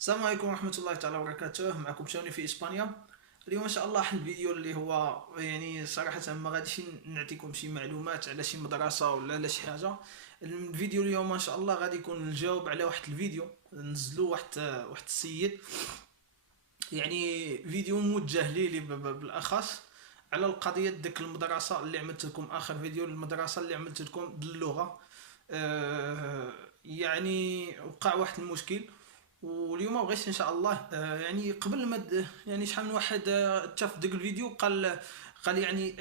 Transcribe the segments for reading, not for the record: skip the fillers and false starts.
السلام عليكم ورحمة الله تعالى وبركاته. معكم شاوني في إسبانيا. اليوم إن شاء الله واحد الفيديو اللي هو يعني صراحة ما غاديش نعطيكم شي معلومات على شي مدرسة ولا على شي حاجة. الفيديو اليوم إن شاء الله غادي يكون نجاوب على واحد الفيديو نزلو واحد السيد، يعني فيديو موجه لي بالأخص على القضية ديك المدرسة اللي عملت لكم آخر فيديو، المدرسة اللي عملت لكم باللغة. يعني وقع واحد المشكل، واليوم بغيت ان شاء الله يعني قبل ما يعني شحال من واحد شاف ديك الفيديو قال يعني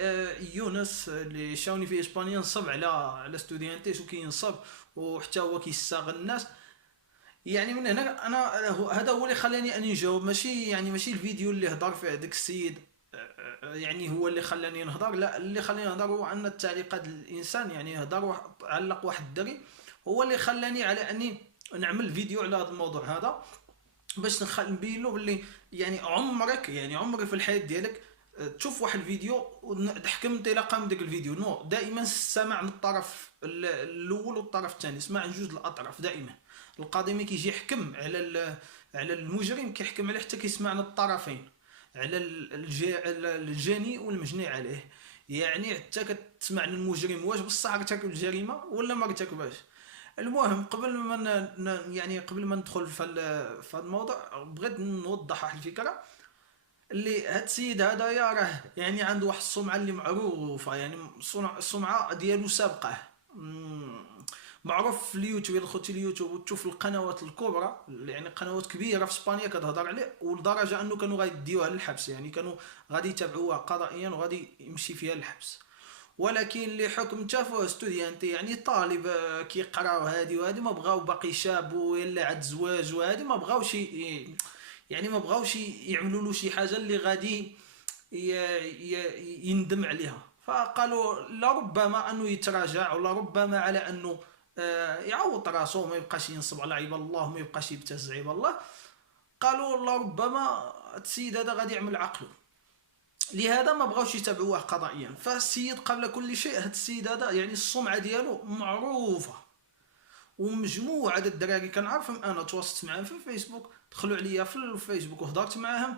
يونس اللي شاوني في اسبانيا نصب على ستوديانتيس وكينصب وحتى هو كيستغل الناس. يعني من هنا انا هذا هو اللي خلاني اني نجاوب، ماشي الفيديو اللي هضر فيه داك السيد يعني هو اللي خلاني نهضر. لا، اللي خلاني نهضر هو ان التعليقات الانسان، يعني هضر علق واحد الدري هو اللي خلاني على اني نعمل فيديو على هذا الموضوع هذا، باش نبين له باللي يعني عمرك في الحياه ديالك تشوف واحد الفيديو وتحكم انطلاقا من داك الفيديو. نو، دائما السمع من الطرف الاول والطرف الثاني، اسمع عن جوج الاطراف دائما. القاضي ملي كيجي يحكم على المجرم كيحكم عليه حتى كيسمع عن الطرفين، على الجاني والمجني عليه. يعني حتى كتسمع عن المجرم واش بصح ارتكب الجريمه ولا ما ارتكبهاش. المهم قبل ما ندخل في هذا الموضوع بغيت نوضح واحد الفكره. اللي هاد السيد هذايا راه يعني عنده واحد السمعه اللي معروفه، يعني السمعه ديالو سابقه. معروف في اليوتيوب، الا دخلتي اليوتيوب وتشوف القنوات الكبرى، يعني قنوات كبيره في اسبانيا كتهضر عليه، ولدرجه انه كانوا غيديوها للحبس، يعني كانوا غادي يتابعوها قضائيا وغادي يمشي فيها للحبس. ولكن اللي حكم تافه ستوديانتي، يعني طالب كيقرا وهادي ما بغاو، باقي شاب ويلا عاد زواج وهادي ما بغاوش يعني ما بغاوش يعملوا له شي حاجه اللي غادي يندم عليها. فقالوا لربما انه يتراجع، ولا ربما على انه يعوض راسه وما يبقاش ينصب على عباد الله وما يبقاش يبتز عباد الله. قالوا لربما السيد هذا غادي يعمل عقله، لهذا ما بغاوش يتابعوه قضائيا. فالسيد قبل كل شيء، هذا السيد هذا يعني السمعه ديالو معروفه، ومجموعه د الدراري كنعرفهم انا، تواصلت معاهم في الفيسبوك، دخلوا عليا في الفيسبوك وهضرت معاهم،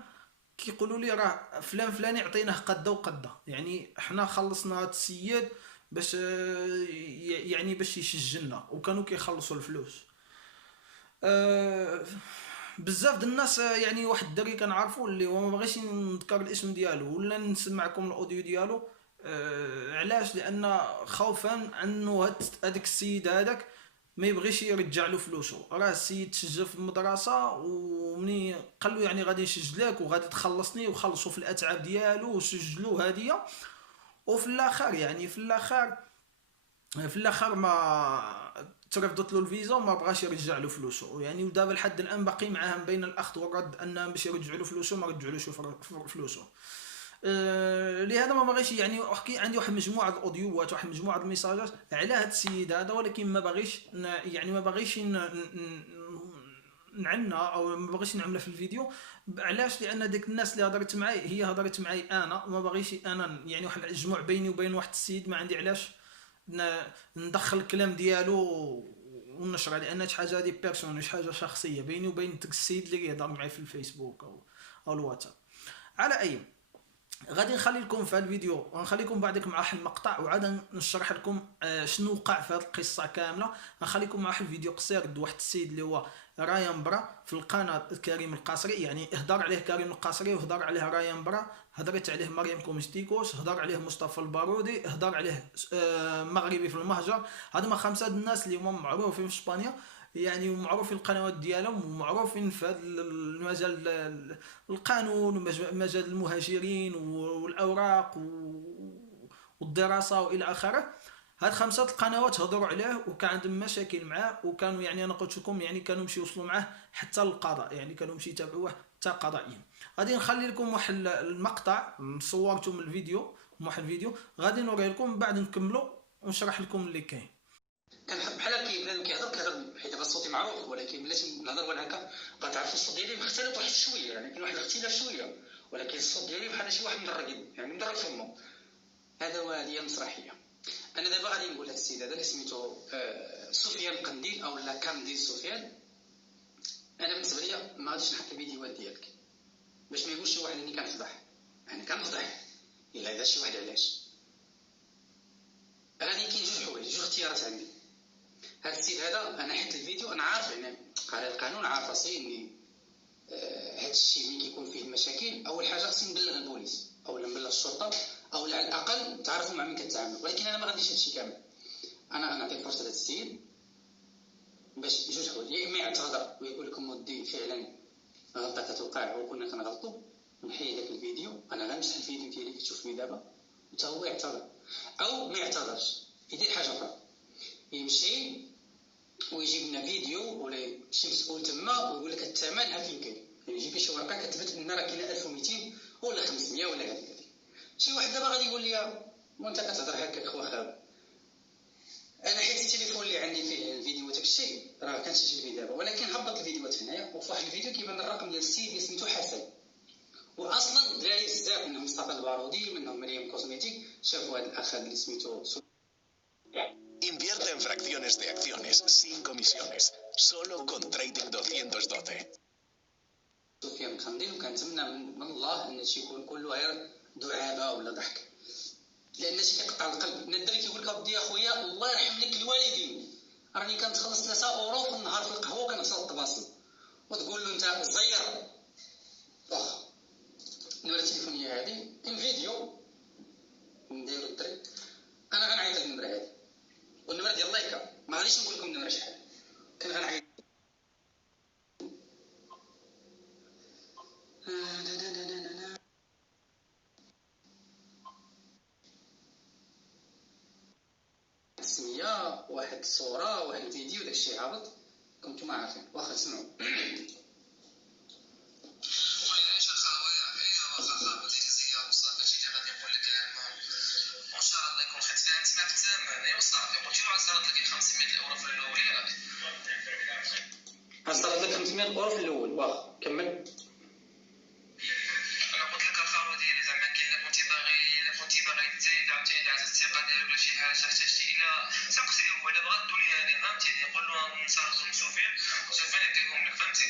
كيقولوا لي راه فلان فلاني عطيناه قده وقده، يعني حنا خلصنا هذا السيد باش يعني باش يسجلنا، وكانوا كيخلصوا الفلوس. بزاف د الناس، يعني واحد الدري كنعرفو اللي هو ما بغيش نذكر الاسم ديالو ولا نسمعكم الاوديو ديالو. علاش؟ لان خوفا انه هذاك السيد هذاك ما يبغيش يرجع له فلوسه. راه السيد سجل في المدرسه، ومني قال له يعني غادي نسجلك وغادي تخلصني، وخلصوا في الاتعاب ديالو وسجلوا هديه. وفي الاخر يعني في الاخر ما ترفضت له الفيزا وما بغاش يرجع له فلوسه، يعني ودابا لحد الان باقي معاهم بين الاخذ والرد انهم باش يرجعوا له فلوسه ما رجعولوش فلوسه. لهذا ما بغيش يعني عندي واحد مجموعه الاوديوات، واحد مجموعه الميساجات على هذا السيد هذا، ولكن ما باغيش يعني ما باغيش نعنا او ما باغيش نعملها في الفيديو. علاش؟ لان ديك الناس اللي هضرت معاي هي هضرت معاي انا، وما باغيش انا يعني واحد الجمع بيني وبين واحد السيد، ما عندي علاش ندخل الكلام ديالو ونشرها، لان شي حاجه هذه بيرسونيل، شي حاجه شخصيه بيني وبين داك السيد اللي كيهضر معايا في الفيسبوك او الواتساب. على اي، غادي نخلي لكم في هذا الفيديو، غنخليكم بعدك مع واحد المقطع وعاد نشرح لكم شنو وقع في هذه القصه كامله. غنخليكم مع واحد الفيديو قصير د واحد السيد اللي هو رايان برا في القناه كريم القصري، يعني هضر عليه كريم القصري وهضر عليه رايان برا، هضرت عليه مريم كومستيكوس، هضر عليه مصطفى البارودي، هضر عليه مغربي في المهجر. هادو خمسه الناس اللي هما معروفين في اسبانيا، يعني ومعروفين القنوات ديالهم ومعروفين في هذا المجال، القانون ومجال المهاجرين والاوراق والدراسه والى اخره. هاد خمسه القنوات هضروا عليه وكان عندهم مشاكل معاه، وكانوا يعني انا قلت لكم يعني كانوا مشي يوصلوا معاه حتى للقضاء، يعني كانوا مشي يتابعوه حتى قضائيا. غادي نخلي لكم واحد المقطع صورته من الفيديو، واحد الفيديو غادي نوريه لكم بعد نكملوا ونشرح لكم اللي كاين. كان بحال كيهضر حيت الصوت معروف، ولكن بلاتي نهضر وانا هكا غتعرفوا الصوت ديالي مختلف واحد شويه، يعني كاين واحد الاختلاف شويه، ولكن الصوت ديالي بحال شي واحد مدرب، يعني مدرب فمو. هذا هو، هذه المسرحيه. انا دابا غادي نقول هذا السيد هذا اللي سميتو سفيان قنديل او لا كانديل سفيان. انا بالنسبه ليا ما غاديش نحط الفيديوهات ديالك باش ما يقولش شي واحد اني كنفضح. انا كنفضح الا دار شي واحد علاش. غادي كاين جوج حوايج، جوج اختيارات عندي. هذا السيد هذا انا حيت الفيديو انا عارف يعني قاري القانون، عارف راسي اني هذا الشيء اللي كيكون فيه المشاكل اول حاجه خصني نبلغ البوليس او نبلغ الشرطه او على الاقل تعرفوا مع من كتعامل. ولكن انا ما غاديش هذا الشيء كامل. انا غنعطي فرصه لهذا السيد باش جوج حوايج، يا اما يعتذر ويقول لكم ودي فعلا غلطه كتوقع وكنا كنغلطوا ونحيد داك الفيديو، انا غنمسح الفيديو ديالي اللي كتشوف فيه دابا وتا هو يعتذر، او ما يعتذرش يدير حاجه اخرى، يمشي ويجيب لنا فيديو ولا شي مسؤول تما ويقول لك الثمن ها فين كاين، يعني يجيب شي ورقه كتبت ان راه كاينه 1200 ولا 500 ولا هذيك. شي واحد دابا غادي يقول لي وانت كتهضر هكاك خوا خاوي. انا حيت التليفون اللي عندي فيه الفيديو داك الشيء راه كنسجل فيه دابا، ولكن هبط الفيديوهات هنايا وفي واحد الفيديو كيبان الرقم ديال السيد اللي سميتو حسن، واصلا دراري بزاف منهم مصطفى البارودي منهم مريم كوزميتيك شافوا هذا الاخ اللي سميتو. Invierte en fracciones de acciones sin comisiones, solo con Trading 212. سفيان الخنديل، وكنتمنى من الله ان شي يكون كله غير دعابه ولا ضحك، لان شي كيقطع القلب. من الدري كيقول لك اودي اخويا الله يرحم لك الوالدين راني كنتخلص 3 اورو في النهار في القهوه وكنغسل الطباصل، وتقول له انت زير. واخا النمره التليفونيه هذه كاين فيديو نديرو الدري، انا غنعيط لك النمره هذه والنمره ديال لايكا، ما غاديش نقول لكم النمره شحال، كان غنعيط. السميه واحد الصوره واحد الفيديو داكشي هابط كنتو ما عارفين. واخا سمعوا. صرت لك 500 اورو في الاول. واخا كمل. انا قلت لك الخاوه ديالي زعما كاين الا كنتي باغي تزيد عاوتاني تعزز الثقه ديالك ولا شي حاجه احتاجتي الى سقسي هو دابا غدوني يعني فهمتيني يقول له نصرفو من سفيان يديرهم لك فهمتي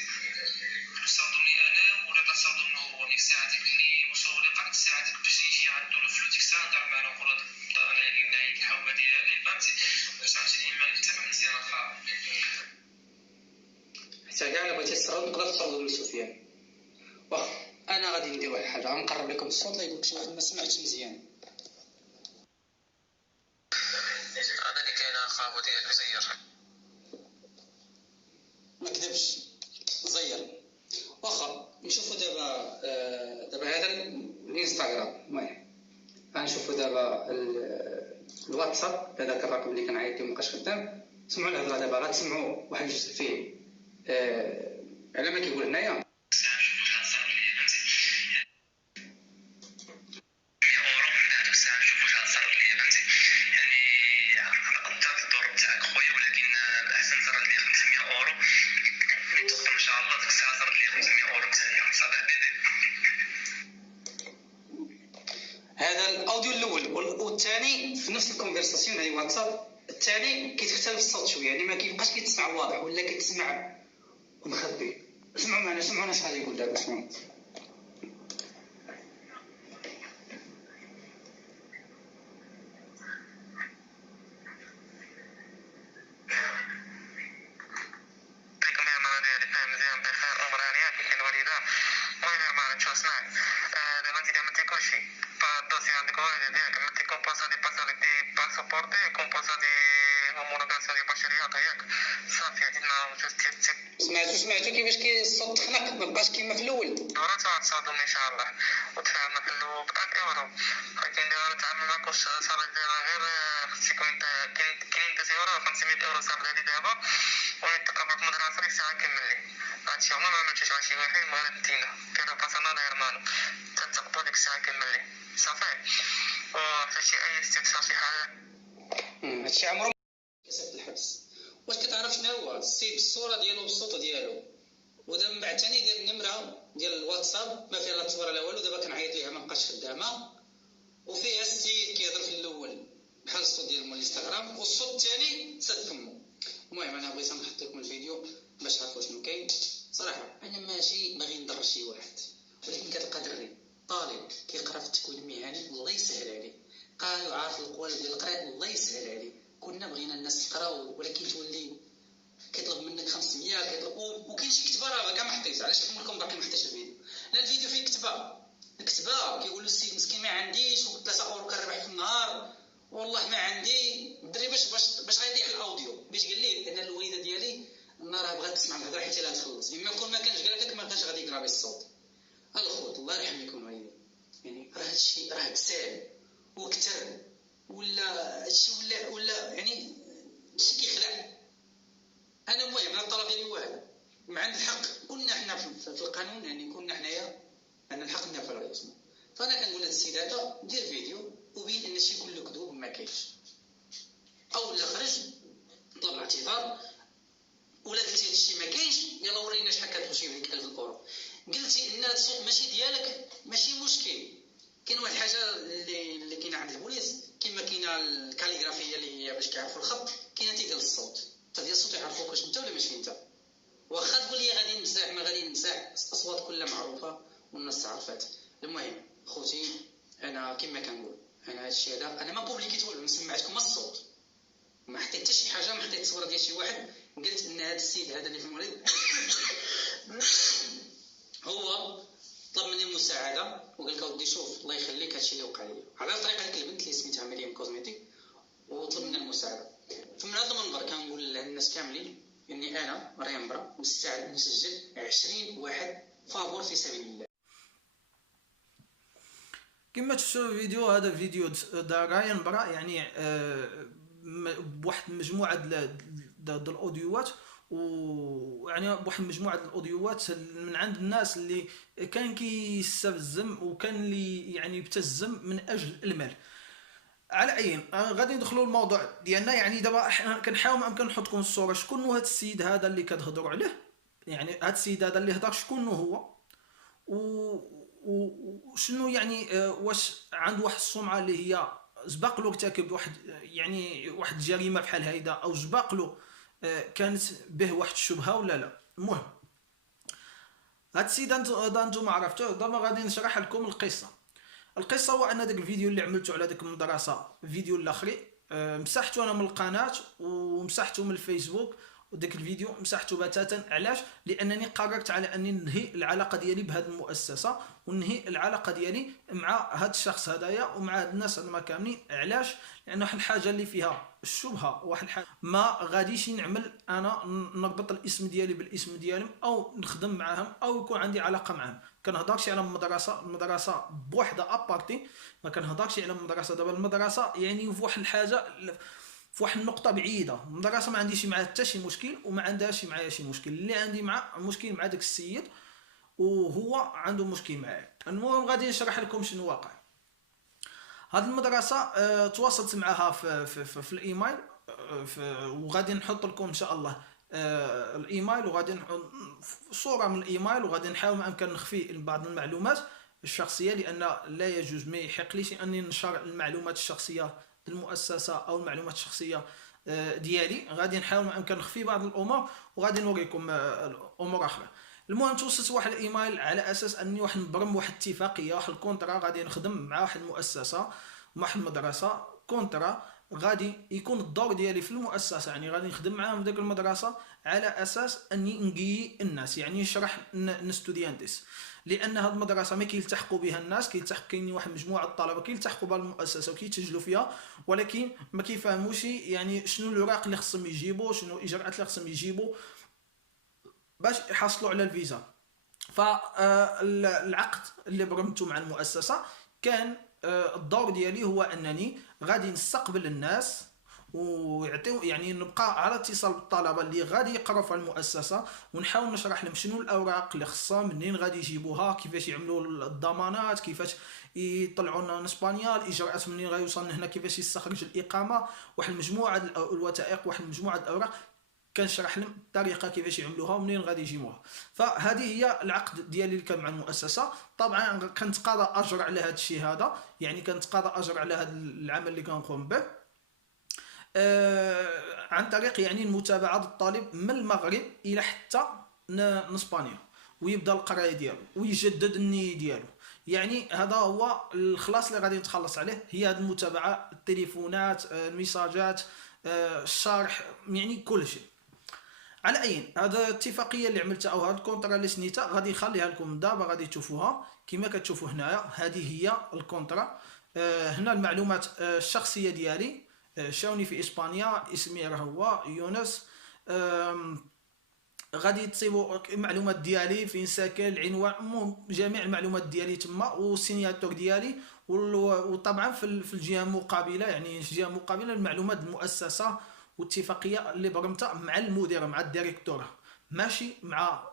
نصرفوني انا ولا تصرفوا هو ديك الساعه ديك اللي وصلوا لي قعدت الساعه ديك باش يجي عنده الفلوس ديك الساعه نهضر معاه نقول له انا نعيد الحومه ديالي فهمتي باش عاوتاني ما الثمن مزيان الخاوه حتى كاع الا بغيتي تصرف تقدر تصرف لسفيان. واخا انا غادي ندير واحد الحاجه غنقرب لكم الصوت لا يقولك شي واحد ما سمعتش مزيان. انا اللي كاين الخاوه ديالي زير ما كذبش زير. واخا نشوفوا دابا هذا الانستغرام. المهم غنشوفوا دابا الواتساب هذاك الرقم اللي كنعيط ليه مابقاش خدام. سمعوا الهضره دابا غتسمعوا واحد الجزء فيه على ما كيقول هنايا. هذا الاوديو الاول والثاني في نفس الكونفرساسيون هذه واتساب. الثاني كيتختلف الصوت شويه يعني ما كيبقاش كيتسمع واضح ولا كيتسمع مخبي. اسمعوا معنا سمعونا اش غادي يقول دابا. اسمعوا. سمعتوا كيفاش الصوت تخنق ما بقاش كيما في الاول. دورة تصادم ان شاء الله وتفاهمنا في الاول ب 1000 اورو ولكن دابا نتعامل معكم واش صار غير خصكم كاين 3 اورو 500 اورو صار لي دابا ونتقابل في المدرسه ديك الساعه نكمل ليه هادشي عمرنا ما عملتوش مع شي واحد مغرب دينا كانوا بصنا داير مالو تنتقبلوا ديك الساعه نكمل ليه صافي. وحتى شي اي استفسار شي حاجه هادشي عمرو كسب الحبس. واش كتعرف شنو هو السيد بالصوره ديالو بالصوت ديالو ودابا من بعد ثاني ديال النمره ديال الواتساب ما فيها لا تصوير لا والو. دابا كنعيط ليها ما بقاش خدامه وفيها السيد كيهضر في الاول بحال الصوت ديال الانستغرام والصوت الثاني سد فمو. المهم انا بغيت نحط لكم الفيديو باش تعرفوا شنو كاين صراحه. انا ماشي باغي نضر شي واحد، ولكن كتلقى دري طالب كيقرا في التكوين المهني الله يسهل عليه، قاري وعارف القوالب ديال القراءه الله يسهل عليه. كنا بغينا الناس يقراو ولكن تولي كيطلب منك 500 كيطلب. وكاين شي كتبه راه كاع ما حطيتش، علاش كنقول لكم باقي ما حطيتش الفيديو؟ لان الفيديو فيه الكتبه كيقول له السيد مسكين ما عنديش و3 اورو كنربح في النهار، والله ما عندي. الدري باش غيطيح الاوديو باش قال ليه ان الوالده ديالي راه بغات تسمع الهضره حيت لا تخلص، اما كون ما كانش قال لك ما كانش غادي يقرا بالصوت. الخوت الله يرحم لكم والديك، يعني راه هادشي راه تسال وكثر ولا هادشي ولا يعني هادشي كيخلع. انا المهم هذا الطلب ديالي واحد، مع عند الحق كنا حنا في القانون، يعني كنا حنايا عندنا الحق ندافعوا على راسنا. فانا كنقول لهاد السيد هذا دير فيديو وبين ان الشيء كله كذوب ما كاينش، او لا خرج طلب الاعتذار، ولا قلتي هاد الشيء ما كاينش يلا ورينا شحال كتمشي بك 1000 اورو. قلتي ان هاد الصوت ماشي ديالك ماشي مشكل. كاين واحد الحاجه اللي كاينه عند البوليس، كما كاينه الكاليغرافيه اللي هي باش كيعرفوا الخط، كاينه ديال الصوت، حتى ديال الصوت يعرفوك واش انت ولا ماشي انت. واخا تقول لي غادي نمزح ما غادي نمزح، الاصوات كلها معروفه والناس عرفات. المهم خوتي انا كما كنقول انا هادشي هذا انا ما بوبليكيت والو، سمعتكم الصوت، ما حطيت حتى شي حاجه، ما حطيت صوره ديال شي واحد. قلت ان هذا السيد هذا اللي في المغرب هو طلب مني المساعده وقال لك اودي شوف الله يخليك هادشي اللي وقع لي على طريقه ديك البنت اللي سميتها مريم كوزميتيك، وطلب مني المساعده. فمن هذا المنبر كنقول للناس كاملين اني انا مريم برا مستعد نسجل 20 واحد فابور في سبيل الله. كما تشوفوا الفيديو هذا فيديو دا راين برا، يعني بواحد المجموعه د الاوديوات، ويعني بواحد المجموعه د الاوديوات من عند الناس اللي كان كيستفزم وكان اللي يعني يبتزم من اجل المال. على اي غادي ندخلوا الموضوع ديالنا. يعني دابا كنحاول ما امكن نحط لكم الصوره شكون هو هذا السيد هذا اللي كتهضروا عليه، يعني هذا السيد هذا اللي هضر شكون هو وشنو يعني واش عنده واحد السمعه اللي هي سبق له ارتكب واحد يعني واحد الجريمه بحال هيدا، او سبق له كانت به واحد الشبهه ولا لا. المهم هاد السيد انتم عرفتوه. دابا غادي نشرح لكم القصه هو ان داك الفيديو اللي عملته على ديك المدرسه فيديو الاخري مسحته انا من القناه ومسحته من الفيسبوك، وداك الفيديو مسحته بتاتا. علاش؟ لانني قررت على اني ننهي العلاقه ديالي بهذه المؤسسه وننهي العلاقه ديالي مع هذا الشخص هذايا ومع هاد الناس هذوما كاملين. علاش؟ لان واحد الحاجه اللي فيها الشبهه، واحد الحاجه ما غاديش نعمل انا نربط الاسم ديالي بالاسم ديالهم او نخدم معاهم او يكون عندي علاقه معاهم. كنهضرش على المدرسه بوحدها ابارتي، ما كنهضرش على المدرسه. دابا المدرسه يعني في واحد الحاجه في واحد النقطه بعيده، المدرسه ما عنديش معها حتى شي مشكل وما عندهاش معايا شي مشكل. اللي عندي مع مشكل مع داك السيد وهو عنده مشكل معايا. المهم غادي نشرح لكم شنو واقع. هذه المدرسه تواصلت معها في الايميل، وغادي نحط لكم ان شاء الله الايميل، وغادي صوره من الايميل، وغادي نحاول ما امكن نخفي بعض المعلومات الشخصيه، لان لا يجوز ما يحقليش اني ننشر المعلومات الشخصيه المؤسسه او المعلومات الشخصيه ديالي. غادي نحاول ما امكن نخفي بعض الامور وغادي نوريكم امور اخرى. المهم توصلت واحد الايميل على اساس اني واحد نبرم واحد اتفاقيه، واحد الكونترا غادي نخدم مع واحد المؤسسه مع واحد المدرسه. كونترا غادي يكون الدور ديالي في المؤسسه، يعني غادي نخدم معاهم في ديك المدرسه على اساس اني نقي الناس، يعني نشرح ستوديانتيس، لان هذه المدرسه ما كيلتحقوا بها الناس، كاين واحد مجموعه الطلبه كيلتحقوا بها المؤسسه وكيتسجلوا فيها، ولكن ما كيفهموش يعني شنو الاوراق اللي خصهم يجيبوا، شنو الاجراءات اللي خصهم يجيبوا باش يحصلوا على الفيزا. فالعقد اللي برمته مع المؤسسه كان الدور ديالي هو انني غادي نستقبل الناس ويعطيو، يعني نبقى على اتصال بالطلبه اللي غادي يقراو في المؤسسه، ونحاول نشرح لهم شنو الاوراق اللي خصهم، منين غادي يجيبوها، كيفاش يعملوا الضمانات، كيفاش يطلعوا لنا اسبانيا، الاجراءات منين غيوصلنا هنا، كيفاش يستخرج الاقامه، واحد المجموعه الوثائق، واحد المجموعه الاوراق كنشرح لهم الطريقه كيفاش يعملوها ومنين غادي يجيبوها. فهذه هي العقد ديالي اللي كان مع المؤسسه. طبعا كنتقاضى اجر على هذا الشيء هذا، يعني كنتقاضى اجر على هذا العمل اللي كنقوم به عن طريق يعني المتابعه الطالب من المغرب الى حتى اسبانيا. ويبدا القرايه ديالو ويجدد النيه ديالو. يعني هذا هو الخلاص اللي غادي نتخلص عليه، هي هذه المتابعه، التليفونات، الميساجات، الشرح، يعني كل شيء. على اي هذا الاتفاقيه اللي عملتها او هذا الكونترا اللي سنيتها غادي نخليها لكم دابا، غادي تشوفوها كما كتشوفوا هنايا. هذه هي الكونترا. هنا المعلومات الشخصيه ديالي، شاوني في اسبانيا، اسمي راه هو يونس. غادي تصيبوا المعلومات ديالي، فين ساكن، العنوان، المهم جميع المعلومات ديالي تما، والسيناتور ديالي. وطبعا في الجهه المقابله، يعني الجهه المقابله المعلومات المؤسسه واتفاقيه اللي برمتها مع المديره، مع الديريكتوره، ماشي مع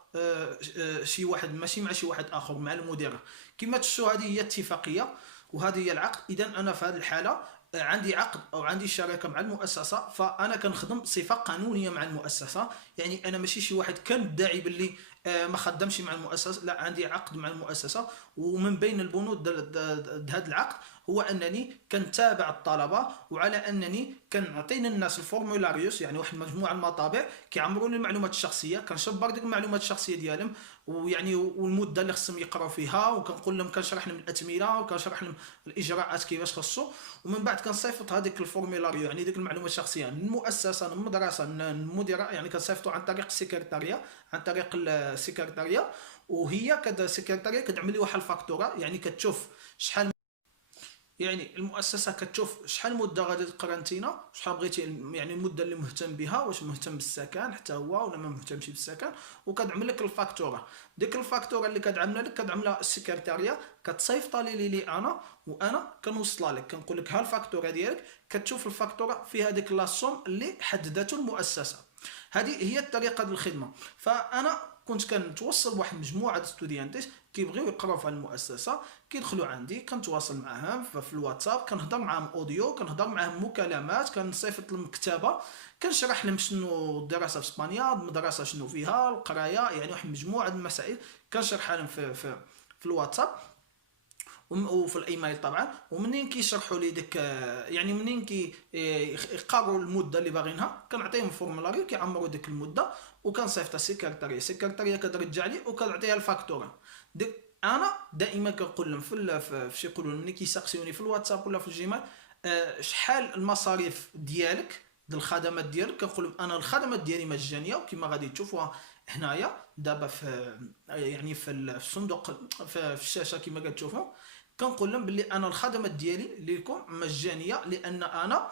شي واحد، ماشي مع شي واحد اخر، مع المديره. كما تشوفوا هذه هي اتفاقيه وهذه هي العقد. اذا انا في هذه الحاله عندي عقد او عندي شراكه مع المؤسسه، فانا كنخدم بصفه قانونيه مع المؤسسه. يعني انا ماشي شي واحد كندعي باللي ما خدمش مع المؤسسه، لا، عندي عقد مع المؤسسه. ومن بين البنود هذا العقد هو انني كنتابع الطلبه، وعلى انني كنعطي للناس الفورمولاريوس، يعني واحد المجموعه المطابع كيعمروا لي المعلومات الشخصيه، كنشبر ديك المعلومات الشخصيه ديالهم، ويعني والمده اللي خصهم يقراو فيها، وكنقول لهم، كنشرح لهم الاثمنه، وكنشرح لهم الاجراءات كيفاش خصو. ومن بعد كنصيفط هذيك الفورمولاريو، يعني ديك المعلومات الشخصيه، للمؤسسه، للمدرسه، للمديره، يعني كنصيفطو عن طريق السكرتاريه، وهي السكرتاريه كتعمل لي واحد الفاكتوره، يعني كتشوف شحال، يعني المؤسسه كتشوف شحال مده غادي تقرا نتينا، شحال بغيتي، يعني المده اللي مهتم بها، واش مهتم بالسكن حتى هو ولا ما مهتمش بالسكن، وكتعمل لك الفاكتوره. ديك الفاكتوره اللي كتعملها السكرتاريه، كتصيفطها لي انا، وانا كنوصلها لك، كنقول لك ها الفاكتوره ديالك، كتشوف الفاكتوره فيها ديك لاسوم اللي حددته المؤسسه. هذه هي الطريقه ديال الخدمه. فانا كنت كنتوصل بواحد المجموعه ديال ستوديانتيس كيبغيو يقراو في المؤسسه، كيدخلوا عندي، كنتواصل معاهم في الواتساب، كنهضر معاهم اوديو، كنهضر معاهم مكالمات، كنصيفط لهم كتابه، كنشرح لهم شنو الدراسه في اسبانيا، المدرسه شنو فيها، القرايه، يعني واحد المجموعه المسائل كنشرحها لهم في الواتساب وفي الايميل طبعا. ومنين كيشرحوا لي ديك، يعني منين يقرروا المده اللي باغينها، كنعطيهم فورمولاريو كيعمروا ديك المده، وكنصيفط السكرتاريه كترجع لي وكنعطيها الفاكتوره ديك. انا دائما كنقول لهم في شي يقولوا ملي كيسقسيوني في الواتساب ولا في الجيميل، شحال المصاريف ديالك ديال الخدمات ديالك، كنقول لهم انا الخدمات ديالي مجانيه، وكما غادي تشوفوها هنايا دابا يعني في الصندوق في الشاشه كما كتشوفوا، كنقول لهم باللي انا الخدمات ديالي لكم مجانيه، لان انا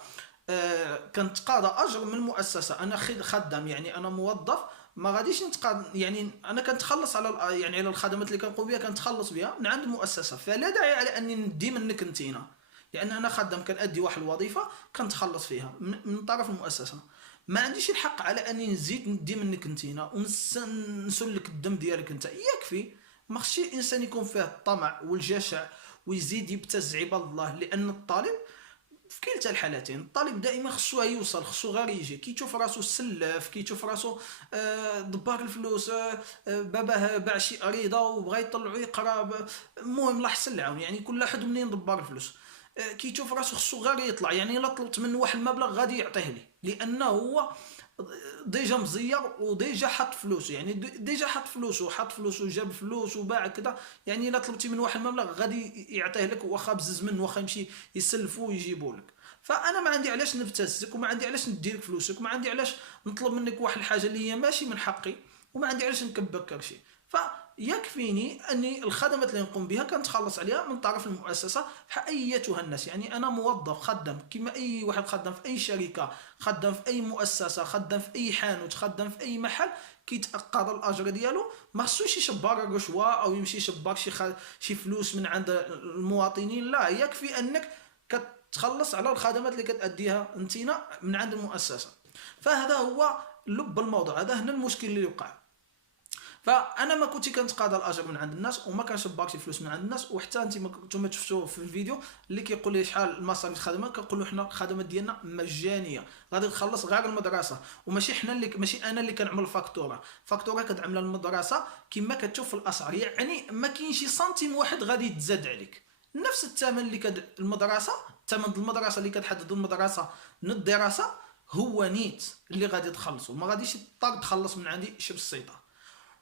كنتقاضى اجر من المؤسسه، انا خدام، يعني انا موظف، ما غاديش نتقاضى، يعني انا كنتخلص على، يعني على الخدمات اللي كنقوم بها كنتخلص بها من عند المؤسسه، فلا داعي على اني ندي منك انتينا، لان انا خدام كنادي واحد الوظيفه كنتخلص فيها من طرف المؤسسه. ما عنديش الحق على اني نزيد ندي منك انتينا ونسلك الدم ديالك انت. يكفي، ما خصش الانسان يكون فيه الطمع والجشع ويزيد يبتز عباد الله، لان الطالب في كلتا الحالتين، الطالب دائما خصو يوصل، خصو غير يجي، كيشوف راسو سلاف، كيشوف راسو دبار الفلوس، باباه باع شي اريضه وبغى يطلعو يقرا، المهم الله يحسن العون، يعني كل واحد منين دبار الفلوس كيشوف راسو خصو غير يطلع، يعني الا طلبت منه واحد المبلغ غادي يعطيه لي، لانه هو ديجا مزير وديجا حط فلوسه، يعني ديجا حط فلوسه جاب فلوس وباع كذا، يعني الا طلبتي منه واحد المبلغ غادي يعطيه لك، واخا بزز منه، واخا يمشي يسلفو ويجيبو لك. فانا ما عندي علاش نبتزك، وما عندي علاش نديلك فلوسك، وما عندي علاش نطلب منك واحد الحاجه اللي هي ماشي من حقي، وما عندي علاش نكبك كلشي. فيكفيني اني الخدمات اللي نقوم بها كنتخلص عليها من طرف المؤسسه بحال ايتها الناس، يعني انا موظف خدام كما اي واحد خدام في اي شركه، خدام في اي مؤسسه، خدام في اي حانوت، خدام في اي محل، كيتقاضى الاجر ديالو، ما خصوش يشبر الرشوه او يمشي يشبر شي فلوس من عند المواطنين، لا، يكفي انك كتخلص على الخدمات اللي كتاديها انتينا من عند المؤسسه. فهذا هو لب الموضوع، هذا هنا المشكل اللي يوقع. فانا ما كنتي كنتقاضى الاجر من عند الناس، وما كنشبرش الفلوس من عند الناس، وحتى نتوما شفتوا في الفيديو اللي كيقول لي شحال المصاريف الخدمه، كنقولوا حنا الخدمات ديالنا مجانيه، غادي تخلص غير المدرسه، وماشي حنا ماشي انا اللي كنعمل الفاكتوره كتعملها المدرسه كما كتشوف في الاسعار، يعني ما كاينش شي سنتيم واحد غادي يتزاد عليك، نفس الثمن اللي المدرسه، الثمن المدرسه اللي كتحدد المدرسه من الدراسه هو نيت اللي غادي تخلصوا، ما غاديش تضطر تخلص من عندي شي بسيطه.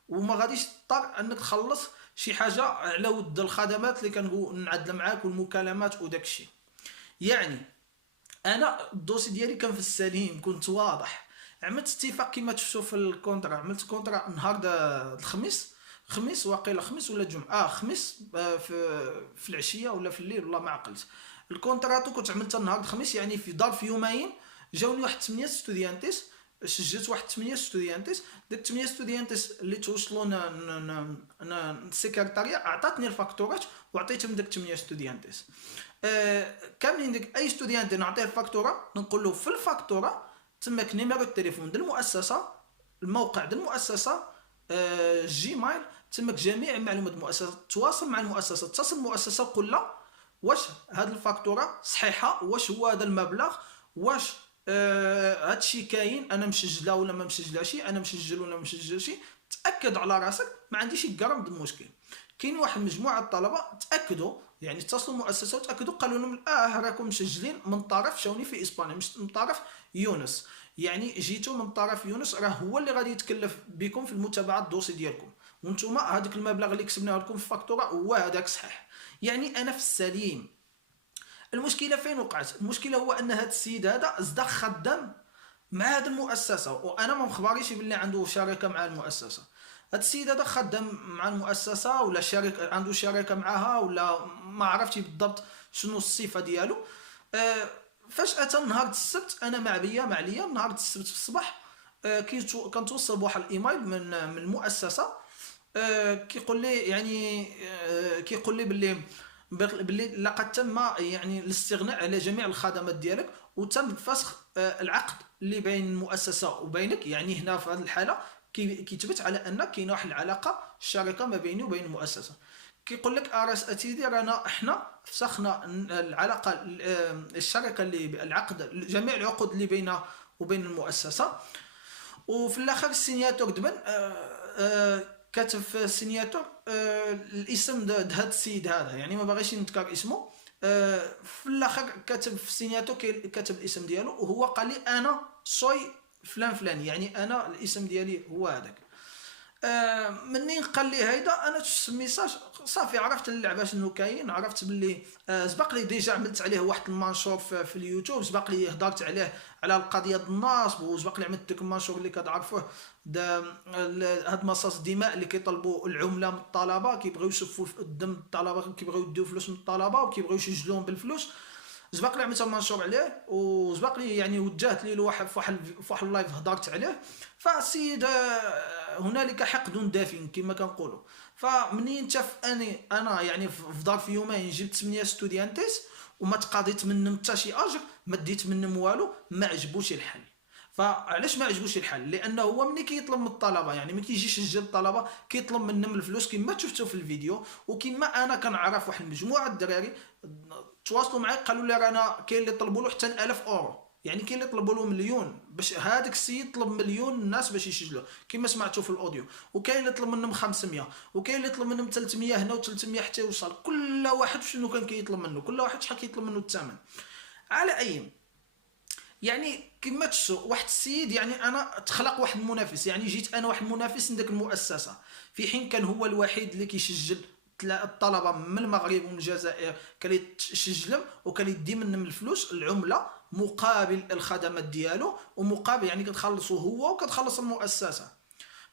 وما غاديش تضطر انك تخلص شي حاجه على ود الخدمات اللي كنعدل معاك والمكالمات وداك الشيء. يعني انا الدوسي ديالي كان في السليم، كنت واضح، عملت اتفاق كما تشوفوا في الكونترا، عملت كونترا نهار الخميس، خميس واقيلا، خميس ولا الجمعه، خميس في العشيه ولا في الليل والله ما عقلت. الكونتراتو كنت عملتها نهار الخميس، يعني في ظرف يومين جاوني واحد 8 ستوديانتيس، سجلت واحد 8 ستوديانتيس. داك 8 ستوديانتيس اللي توصلوا السكرتاريه عطاتني الفاكتورات وعطيتهم داك 8 ستوديانتيس. كاملين ديك اي ستوديانتي نعطيه الفاكتوره، نقول له في الفاكتوره تماك نيميرو التليفون ديال المؤسسه، الموقع ديال المؤسسه، جيميل، تماك جميع معلومات المؤسسه. تواصل مع المؤسسه، اتصل المؤسسه وقول لها واش هاد الفاكتوره صحيحه، واش هو هذا المبلغ، واش هادشي كاين، انا مسجله ولا ما مسجلاش، انا مسجل ولا ما مسجلش. تاكد على راسك، ما عنديش غرام د المشكل. كاين واحد مجموعه الطلبه تاكدوا، يعني اتصلوا المؤسسه وتاكدوا، قالوا لهم راكم مسجلين من طرف شاوني في اسبانيا، مش من طرف يونس، يعني جيتوا من طرف يونس، راه هو اللي غادي يتكلف بكم في المتابعه الدوسي ديالكم، وانتم هذاك المبلغ اللي كسبناه لكم في الفاكتوره هو هذاك صحيح. يعني انا في السليم. المشكله فين وقعت؟ المشكله هو ان هذا السيد هذا ازدخ خدام مع هذه المؤسسه، وانا ما مخبريش باللي عنده شركه مع المؤسسه. هذا السيد هذا خدام مع المؤسسه ولا شركه، عنده شركه معها، ولا ما عرفتش بالضبط شنو الصفه ديالو. فجاه نهار السبت انا ما عليا نهار السبت في الصباح كنتوصل بواحد الايميل من المؤسسه، كيقول لي يعني كيقول لي باللي لقد تم يعني الاستغناء على جميع الخدمات ديالك، وتم فسخ العقد اللي بين المؤسسه وبينك. يعني هنا في هذه الحاله كيثبت على ان كاينه واحد العلاقه، الشراكه ما بيني وبين المؤسسه. كيقول لك اتيدي رانا احنا فسخنا العلاقه، الشراكه اللي العقد، جميع العقود اللي بيننا وبين المؤسسه. وفي الاخر السينياتور دبن كاتب في السينياتور الاسم هذا السيد هذا، يعني ما باغيش نذكر اسمه. في الاخر كاتب في السينياتور كاتب الاسم ديالو، وهو قال لي انا صوي فلان فلان، يعني انا الاسم ديالي هو هذاك. منين قال لي هيدا انا شفت الميساج صافي، عرفت اللعبه شنو كاين، عرفت باللي سبق لي ديجا عملت عليه واحد المنشور في اليوتيوب، سبق لي هضرت عليه على القضيه ديال النصب، وسبق لي عملت ديك المنشور اللي كتعرفوه، هاد مصاص الدماء اللي كيطلبوا العمله من الطلبه، كيبغيو يشوفوا الدم الطلبه، كيبغيو يديو فلوس من الطلبه وكيبغيو يسجلوهم بالفلوس. سبق لي عملت منشور عليه، وسبق لي يعني وجهت ليه واحد في واحد اللايف هضرت عليه. فالسيد هنالك حقد دافن كما كنقولوا. فمنين شاف انا يعني في ظرف يومين جبت 8 ستوديانتيس وما تقاضيت منهم حتى شي اجر، ما ديت منهم والو، ما عجبوش الحل. فعلاش ما عجبوش الحل؟ لانه هو ملي كيطلب من الطلبه، يعني ملي كيجي يسجل الطلبه كيطلب منهم الفلوس كما شفتوا في الفيديو، وكما انا كنعرف واحد المجموعه الدراري تواصلوا معايا قالوا لي رانا كاين اللي طلبوا له حتى 1000 اورو، يعني كاين اللي طلبوا له مليون، باش هذاك السيد طلب مليون الناس باش يسجلوا كما سمعتوا في الاوديو، وكاين اللي طلب منهم 500، وكاين اللي طلب منهم 300 هنا و300 حتى يوصل. كل واحد شنو كان كيطلب منه، كل واحد شحال كيطلب منه الثمن. على اي يعني كما تشوفوا واحد السيد، يعني انا تخلق واحد المنافس، يعني جيت انا واحد المنافس عندك المؤسسه، في حين كان هو الوحيد اللي كيسجل الطلبه من المغرب ومن الجزائر، كان يسجلهم وكان يدي منهم الفلوس العمله مقابل الخدمات ديالو، ومقابل يعني كتخلصوا هو وكتخلص المؤسسه.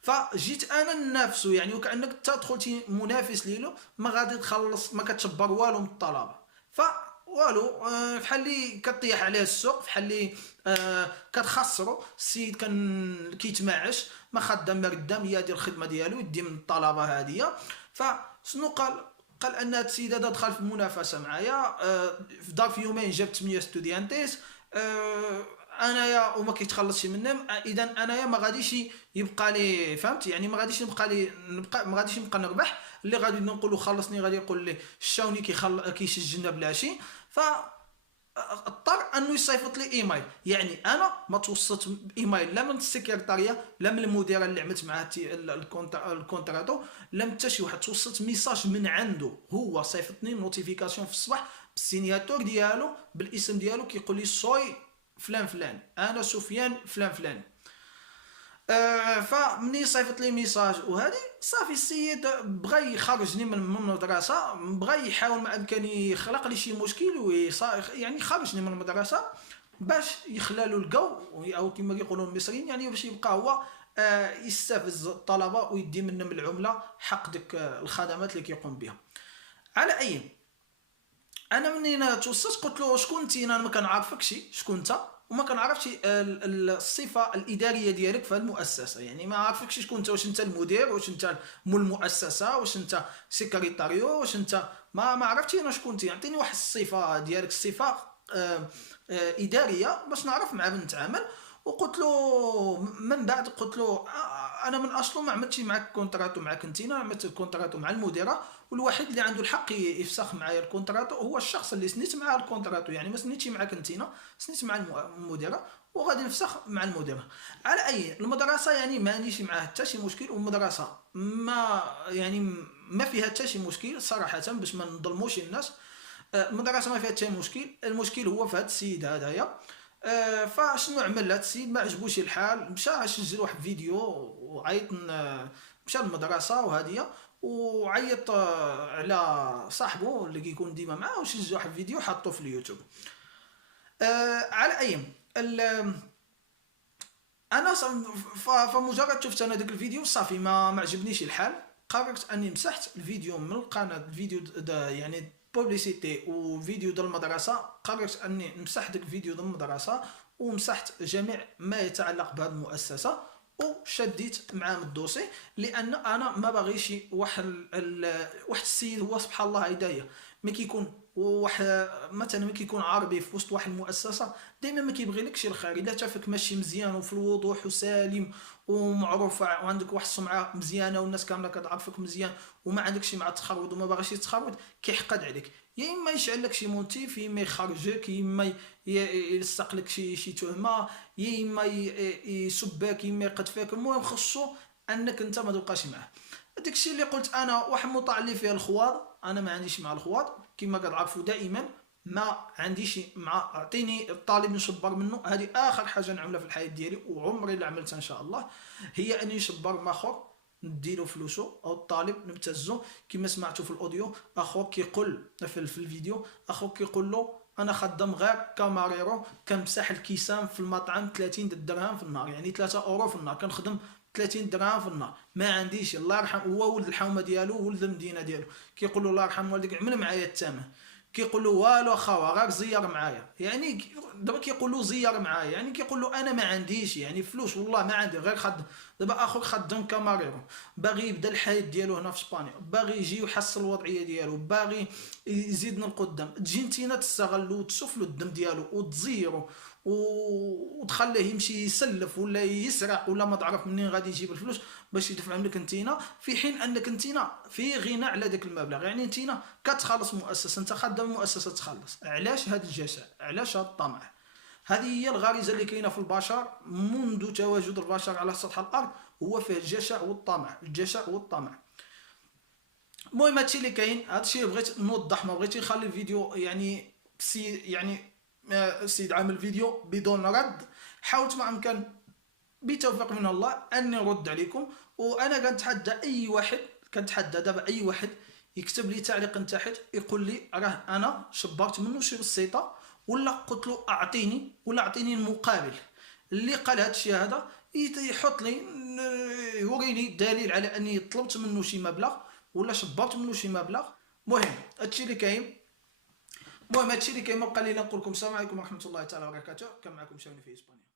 فجيت انا ننافسو، يعني وكانك تدخلتي منافس ليلو، ما غادي تخلص، ما كتشبر والو من الطلبه. ف والو بحال اللي كطيح عليه السوق، بحال اللي كتخسروا. السيد كان كيتمعش، ما خدام ما ردام، هي ديال الخدمه ديالو يدي من الطلبه هذه. فشنو قال ان هذا السيد هذا دخل في المنافسه معايا، في ظرف يومين جاب 8 ستوديانتيس، انايا وما كيتخلصش منهم، اذا انايا ما غاديش يبقى لي، فهمت يعني ما غاديش ما غاديش نبقى نربح. اللي غادي نقولوا خلصني غادي يقول لي الشاوني كيسجلنا بلا شي. ف اضطر انه يصيفط لي ايميل، يعني انا ما توصلت ايميل لا من السكرتاريه لا من المديره اللي عملت معها الكونتراتو، لا حتى شي واحد. توصلت ميساج من عنده، هو صيفطني نوتيفيكاسيون في الصباح بالسينياتور ديالو بالاسم ديالو، كيقول لي صوي فلان فلان، انا سفيان فلان فلان. فمني صيفط لي ميساج وهذه صافي السيد بغى يخرجني من المدرسه، بغى يحاول ما امكن يخلق لي شي مشكل يعني خرجني من المدرسه باش يخلالو الجو، او كما يقولون المصريين يعني باش يبقى هو يستفز الطلبه ويدي منهم العمله حق ديك الخدمات اللي كيقوم بها. على اي انا منين توصلت قلت له شكون انت؟ انا ما كنعرفكش شكون انت، وما كنعرفش الصفه الاداريه ديالك في المؤسسه، يعني ما عرفكش شكون انت، واش انت المدير، واش انت مول المؤسسه، واش انت سيكريتاريو، واش انت ما عرفتش انا شكون انت. يعطيني واحد الصفه ديالك، الصفه اداريه باش نعرف مع من نتعامل. وقلت له من بعد قلت له انا من اصله ما عملتش معك كونتراتو معك انت، انا عملت كونتراتو مع المديره، والوحيد اللي عنده الحق يفسخ معايا الكونتراتو هو الشخص اللي سنيت معاه الكونتراتو، يعني ما سنيتش معك انت، سنيت مع المديره وغادي نفسخ مع المديره. على اي المدرسه يعني ما عنديش معاه حتى شي مشكل، والمدرسه ما يعني ما فيها حتى شي مشكل صراحه باش ما نظلموش الناس. المدرسه ما فيها حتى مشكل، المشكل هو في هذا السيد هذايا. فشنو عمل هذا السيد؟ ما عجبوش الحال، مشى سجل واحد فيديو وعيط، مشى للمدرسه وهاديه وعيط على صاحبه اللي كيكون ديما معاه، وسجل واحد فيديو حطوه في اليوتيوب. على اي انا فمجرد شفت انا داك الفيديو صافي ما عجبنيش الحال، قررت اني مسحت الفيديو من القناه، الفيديو يعني بوبليسيتي وفيديو ديال المدرسه، قررت اني نمسح داك الفيديو ديال المدرسه ومسحت جميع ما يتعلق بهذه المؤسسه، وشديت معاه الدوسي، لان انا ما باغيش واحد السيد هو سبحان الله هدايا ما كيكون واحد مثلا ما كيكون عربي في وسط واحد المؤسسه دائما ما كيبغي لكش الخير. الا شافك ماشي مزيان وفي الوضوح وسالم ومعروف وعندك واحد السمعه مزيانه والناس كامله كتعرفك مزيان وما عندكش مع التخرج وما باغيش تخرج، كيحقد عليك، يا اما يشعل لك شي موتيف، يا اما يخرجك، يا اما يلصق لك شي تهمه، يا اما يسبك، يا اما يقذفك. المهم خصو انك انت ما تبقاش معاه. داكشي اللي قلت انا، واحد الموطع اللي فيه الخواض، انا ما عنديش مع الخواض كما كتعرفوا دائما، ما عنديش مع اعطيني الطالب نشبر منه. هذه اخر حاجه نعملها في الحياه ديالي وعمري اللي عملتها ان شاء الله، هي اني نشبر مع اخر نديرو فلوسو، او الطالب نبتزو كما سمعتوا في الاوديو. اخو كيقول في الفيديو، اخو كيقول له انا خدام غير كاماريرو، كنمسح الكيسان في المطعم 30 درهم في النهار، يعني 3 اورو في النهار، كنخدم 30 درهم في النهار، ما عنديش. الله يرحم، هو ولد الحومه ديالو ولد المدينه ديالو، كيقول له الله يرحم والديك عمل معايا الثمن، كيقول له والو خاوه غير زير معايا، يعني دابا كيقول له زير معايا، يعني كيقول له انا ما عنديش يعني فلوس، والله ما عندي غير خدم. دابا اخر خدام كاماريرو باغي يبدا الحياه ديالو هنا في اسبانيا، باغي يجي ويحسن الوضعيه ديالو، باغي يزيدنا القدام، تجي نتينا تستغلو وتسفلو الدم ديالو وتزيرو وتخليه يمشي يسلف ولا يسرق ولا ما تعرف منين غادي يجيب الفلوس باش يدفع لك انتينا، في حين انك انتينا في غنى على داك المبلغ. يعني انتينا كتخلص مؤسسه، انت خدام مؤسسه تخلص. علاش هذا الجشع؟ علاش هذا الطمع؟ هذه هي الغريزه اللي كاينه في البشر منذ تواجد البشر على سطح الارض، هو فيه الجشع والطمع، الجشع والطمع. المهم هادشي اللي كاين، هادشي اللي بغيت نوضح، ما بغيتش نخلي الفيديو يعني السيد عامل فيديو بدون رد. حاولت ما امكن بتوفيق من الله اني نرد عليكم، وانا كنتحدى اي واحد، كنتحدى دابا اي واحد يكتب لي تعليق تحت يقول لي راه انا شبرت منه شي بسيطه، ولا قلت له اعطيني ولا اعطيني المقابل. اللي قال هذا الشيء هذا يحط لي يوريني دليل على اني طلبت منه شي مبلغ ولا شبرت منه شي مبلغ. المهم هادشي اللي كاين، ما بقى لي نقول لكم السلام عليكم ورحمه الله تعالى وبركاته. كان معكم شاوني في اسبانيا.